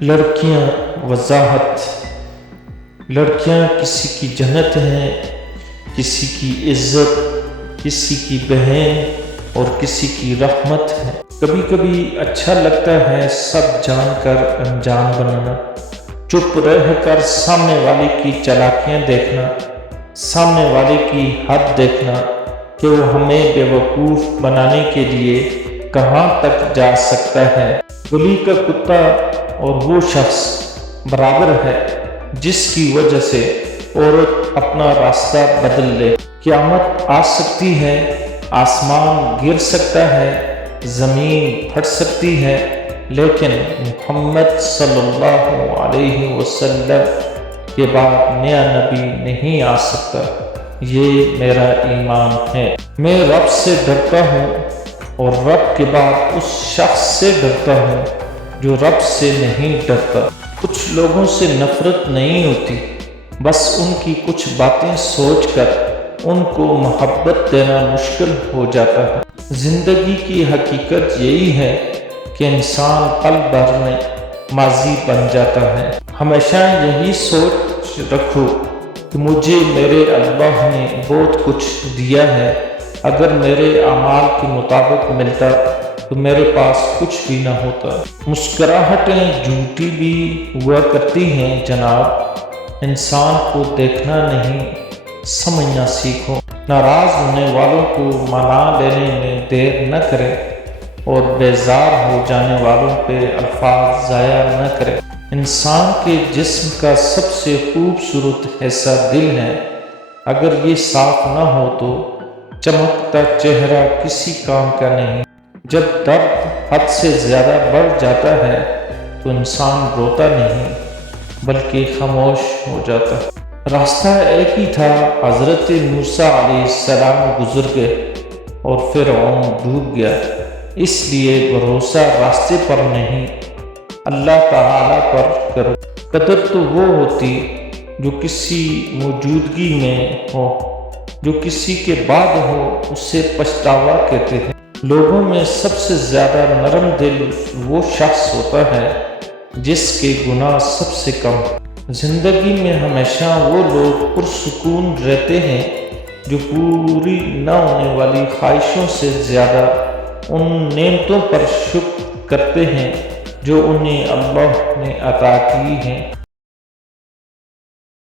لڑکیاں وضاحت. لڑکیاں کسی کی جنت ہیں، کسی کی عزت، کسی کی بہن اور کسی کی رحمت ہے. کبھی کبھی اچھا لگتا ہے سب جان کر انجان بننا، چپ رہ کر سامنے والے کی چالاکیاں دیکھنا، سامنے والے کی حد دیکھنا کہ وہ ہمیں بیوقوف بنانے کے لیے کہاں تک جا سکتا ہے. گلی کا کتا اور وہ شخص برابر ہے جس کی وجہ سے عورت اپنا راستہ بدل لے. قیامت آ سکتی ہے، آسمان گر سکتا ہے، زمین پھٹ سکتی ہے، لیکن محمد صلی اللہ علیہ وسلم کے بعد نیا نبی نہیں آ سکتا. یہ میرا ایمان ہے. میں رب سے ڈرتا ہوں اور رب کے بعد اس شخص سے ڈرتا ہوں جو رب سے نہیں ڈرتا. کچھ لوگوں سے نفرت نہیں ہوتی، بس ان کی کچھ باتیں سوچ کر ان کو محبت دینا مشکل ہو جاتا ہے. زندگی کی حقیقت یہی ہے کہ انسان پل بھر میں ماضی بن جاتا ہے. ہمیشہ یہی سوچ رکھو کہ مجھے میرے اللہ نے بہت کچھ دیا ہے، اگر میرے اعمال کے مطابق ملتا تو میرے پاس کچھ بھی نہ ہوتا. مسکراہٹیں جھوٹی بھی ہوا کرتی ہیں جناب. انسان کو دیکھنا نہیں سمجھنا سیکھو. ناراض ہونے والوں کو منا لینے میں دیر نہ کریں اور بیزار ہو جانے والوں پہ الفاظ ضائع نہ کریں. انسان کے جسم کا سب سے خوبصورت حصہ دل ہے. اگر یہ صاف نہ ہو تو چمکتا چہرہ کسی کام کا نہیں. جب درد حد سے زیادہ بڑھ جاتا ہے تو انسان روتا نہیں بلکہ خاموش ہو جاتا ہے. راستہ ایک ہی تھا، حضرت موسیٰ علیہ السلام گزر گئے اور فرعون ڈوب گیا. اس لیے بھروسہ راستے پر نہیں اللہ تعالی پر کرو. قدر تو وہ ہوتی جو کسی موجودگی میں ہو، جو کسی کے بعد ہو اسے پچھتاوا کہتے ہیں. لوگوں میں سب سے زیادہ نرم دل وہ شخص ہوتا ہے جس کے گناہ سب سے کم. زندگی میں ہمیشہ وہ لوگ پرسکون رہتے ہیں جو پوری نہ ہونے والی خواہشوں سے زیادہ ان نعمتوں پر شکر کرتے ہیں جو انہیں اللہ نے عطا کی ہیں.